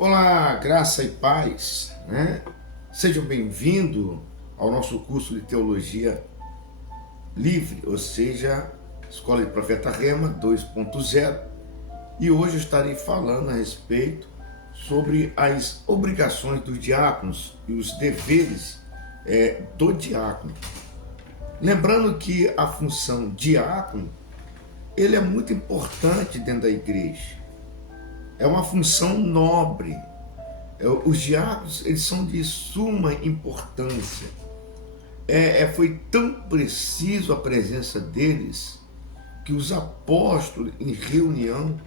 Olá, graça e paz, né? Sejam bem-vindos ao nosso curso de Teologia Livre, ou seja, Escola de Profeta Rema 2.0. E hoje eu estarei falando a respeito sobre as obrigações dos diáconos e os deveres do diácono. Lembrando que a função diácono, ele é muito importante dentro da igreja. É uma função nobre. Os diáconos, eles são de suma importância. Foi tão preciso a presença deles que os apóstolos, em reunião,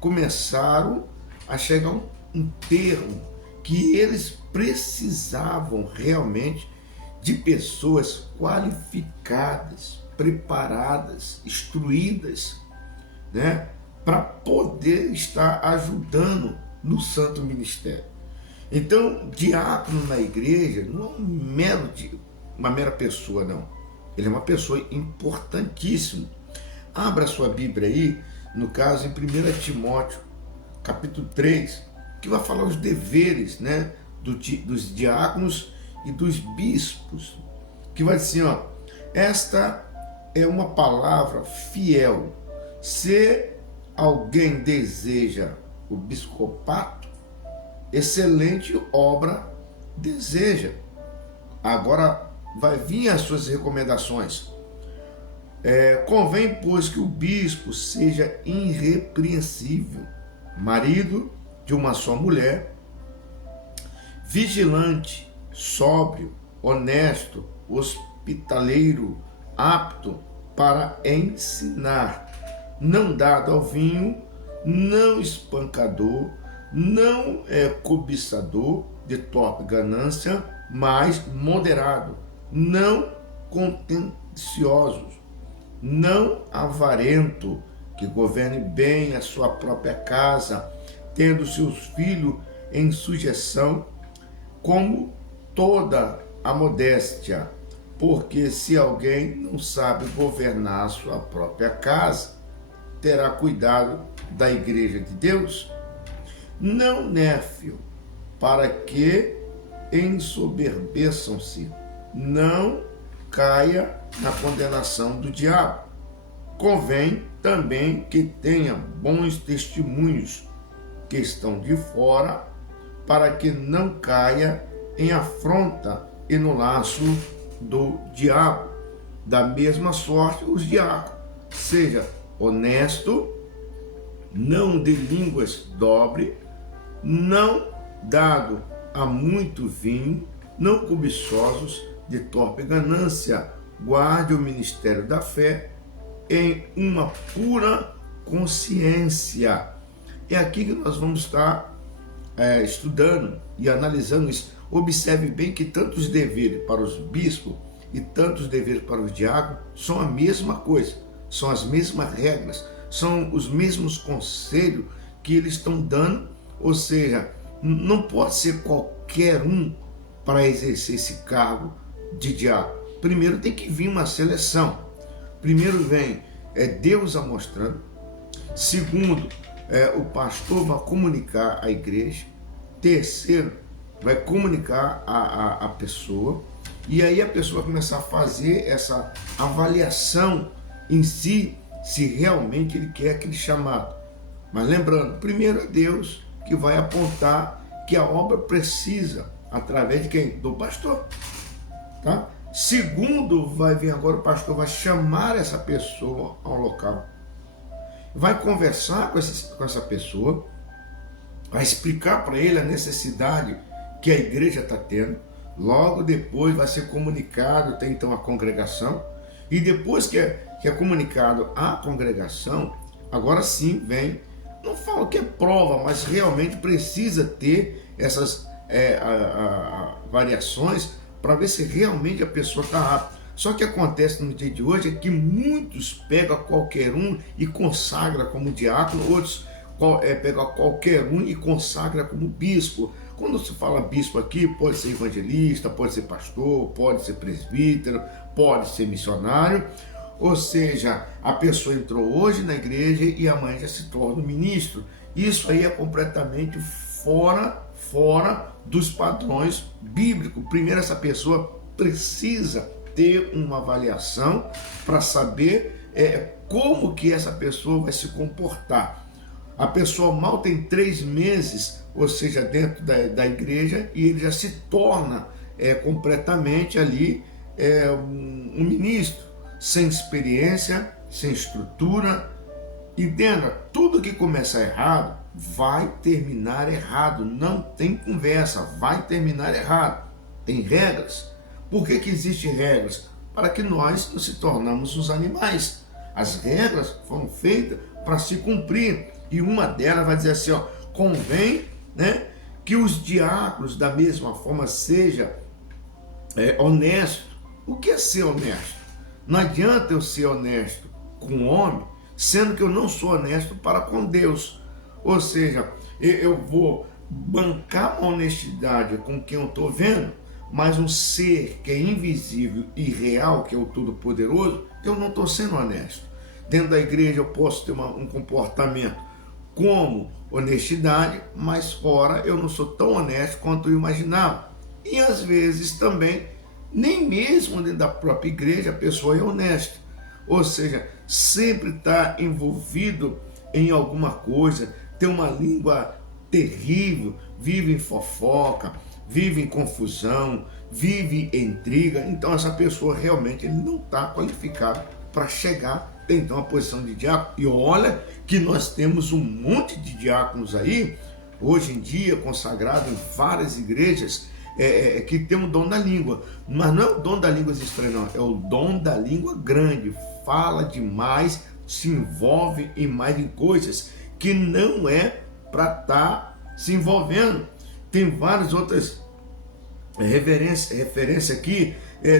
começaram a chegar a um termo que eles precisavam realmente de pessoas qualificadas, preparadas, instruídas, né, para poder estar ajudando no santo ministério. Então, diácono na igreja não é uma mera pessoa, não. Ele é uma pessoa importantíssima. Abra sua Bíblia aí, no caso, em 1 Timóteo, capítulo 3, que vai falar os deveres, né, dos diáconos e dos bispos, que vai dizer, esta é uma palavra fiel. Se alguém deseja o biscopato, excelente obra deseja. Agora vai vir as suas recomendações. Convém, pois, que o bispo seja irrepreensível, marido de uma só mulher, vigilante, sóbrio, honesto, hospitaleiro, apto para ensinar, não dado ao vinho, não espancador, não cobiçador de torpe ganância, mas moderado, não contencioso, não avarento, que governe bem a sua própria casa, tendo seus filhos em sujeição, como toda a modéstia, porque se alguém não sabe governar a sua própria casa, terá cuidado da igreja de Deus? Não néfio, para que ensoberbeçam-se, não caia na condenação do diabo. Convém também que tenha bons testemunhos que estão de fora, para que não caia em afronta e no laço do diabo. Da mesma sorte, os diáconos, seja honesto, não de línguas dobre, não dado a muito vinho, não cobiçosos de torpe ganância, guarde o ministério da fé em uma pura consciência. É aqui que nós vamos estar estudando e analisando isso. Observe bem que tantos deveres para os bispos e tantos deveres para os diáconos são a mesma coisa, são as mesmas regras, são os mesmos conselhos que eles estão dando, ou seja, não pode ser qualquer um para exercer esse cargo de diácono. Primeiro tem que vir uma seleção. Primeiro vem Deus amostrando. Segundo, o pastor vai comunicar à igreja. Terceiro, vai comunicar a pessoa. E aí a pessoa vai começar a fazer essa avaliação em si, se realmente ele quer aquele chamado. Mas lembrando, primeiro é Deus que vai apontar que a obra precisa, através de quem? Do pastor. Tá? Segundo, vai vir agora, o pastor vai chamar essa pessoa ao local, vai conversar com essa pessoa, vai explicar para ele a necessidade que a igreja está tendo. Logo depois vai ser comunicado, tem então a congregação, e depois que é comunicado à congregação, agora sim vem, não falo que é prova, mas realmente precisa ter essas variações para ver se realmente a pessoa está apta. Só que acontece no dia de hoje é que muitos pegam qualquer um e consagra como diácono, outros pegam qualquer um e consagra como bispo. Quando se fala bispo aqui, pode ser evangelista, pode ser pastor, pode ser presbítero, pode ser missionário. Ou seja, a pessoa entrou hoje na igreja e amanhã já se torna ministro. Isso aí é completamente fora dos padrões bíblicos. Primeiro, essa pessoa precisa ter uma avaliação para saber como que essa pessoa vai se comportar. A pessoa mal tem 3 meses, ou seja, dentro da igreja, e ele já se torna completamente ali um ministro, sem experiência, sem estrutura. Entenda, tudo que começar errado vai terminar errado, não tem conversa, vai terminar errado. Tem regras. Por que existem regras? Para que nós não se tornamos os animais. As regras foram feitas para se cumprir, e uma delas vai dizer assim, convém, né, que os diáconos da mesma forma sejam honestos. O que é ser honesto? Não adianta eu ser honesto com o homem, sendo que eu não sou honesto para com Deus. Ou seja, eu vou bancar uma honestidade com quem eu estou vendo, mas um ser que é invisível e real, que é o Todo-Poderoso, eu não estou sendo honesto. Dentro da igreja eu posso ter um comportamento como honestidade, mas fora eu não sou tão honesto quanto eu imaginava. E às vezes também, nem mesmo dentro da própria igreja, a pessoa é honesta. Ou seja, sempre está envolvido em alguma coisa, tem uma língua terrível, vive em fofoca, vive em confusão, vive em intriga. Então essa pessoa realmente ele não está qualificado para chegar então a posição de diácono. E olha que nós temos um monte de diáconos aí, hoje em dia, consagrado em várias igrejas, que tem o dom da língua. Mas não é o dom da língua estranha, não, é o dom da língua grande. Fala demais, se envolve em mais em coisas que não é para estar se envolvendo. Tem várias outras referência aqui,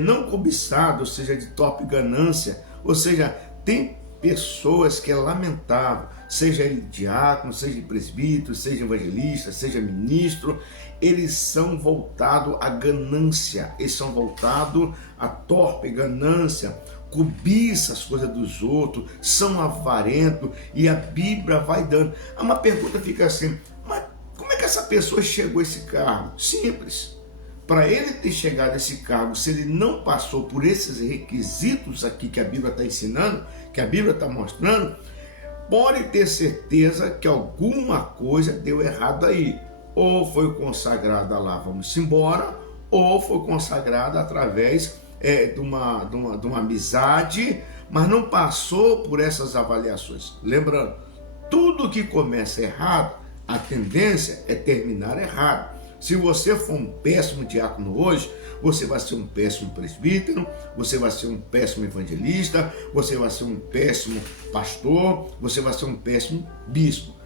não cobiçado, ou seja, de torpe ganância. Ou seja, tem pessoas que é lamentável, seja ele diácono, seja presbítero, seja evangelista, seja ministro, eles são voltados à ganância, eles são voltados à torpe ganância, cobiça as coisas dos outros, são avarentos, e a Bíblia vai dando. Uma pergunta fica assim, mas como é que essa pessoa chegou a esse cargo? Simples. Para ele ter chegado a esse cargo, se ele não passou por esses requisitos aqui que a Bíblia está ensinando, que a Bíblia está mostrando, pode ter certeza que alguma coisa deu errado aí. Ou foi consagrada lá, vamos embora, ou foi consagrada através de uma amizade, mas não passou por essas avaliações. Lembrando, tudo que começa errado, a tendência é terminar errado. Se você for um péssimo diácono hoje, você vai ser um péssimo presbítero, você vai ser um péssimo evangelista, você vai ser um péssimo pastor, você vai ser um péssimo bispo.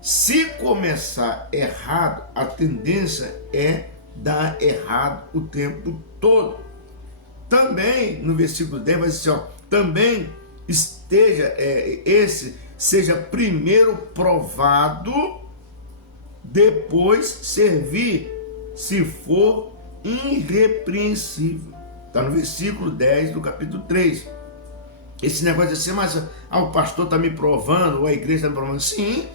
Se começar errado, a tendência é dar errado o tempo todo. Também, no versículo 10, vai dizer assim, também seja primeiro provado, depois servir, se for irrepreensível. Está no versículo 10 do capítulo 3. Esse negócio de assim, mas o pastor está me provando, ou a igreja está me provando. Sim,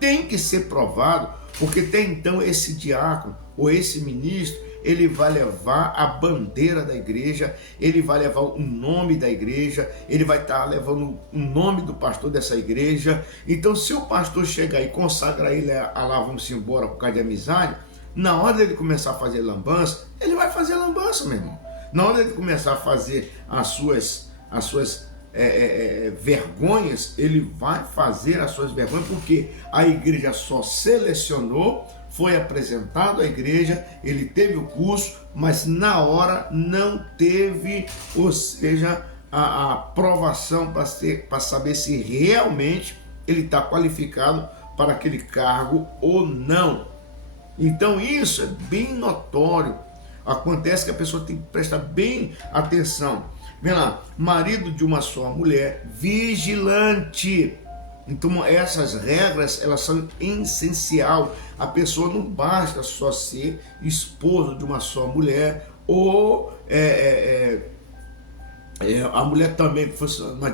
tem que ser provado, porque tem então esse diácono, ou esse ministro, ele vai levar a bandeira da igreja, ele vai levar o nome da igreja, ele vai estar levando o nome do pastor dessa igreja. Então, se o pastor chegar e consagrar ele a lá, vamos embora por causa de amizade, na hora dele começar a fazer lambança, ele vai fazer lambança, meu irmão. Na hora dele começar a fazer as suas vergonhas, ele vai fazer as suas vergonhas, porque a igreja só selecionou, foi apresentado à igreja, ele teve o curso, mas na hora não teve, ou seja, a aprovação para saber se realmente ele está qualificado para aquele cargo ou não. Então isso é bem notório. Acontece que a pessoa tem que prestar bem atenção. Vem lá, marido de uma só mulher, vigilante. Então essas regras, elas são essenciais. A pessoa não basta só ser esposo de uma só mulher, ou a mulher também que fosse uma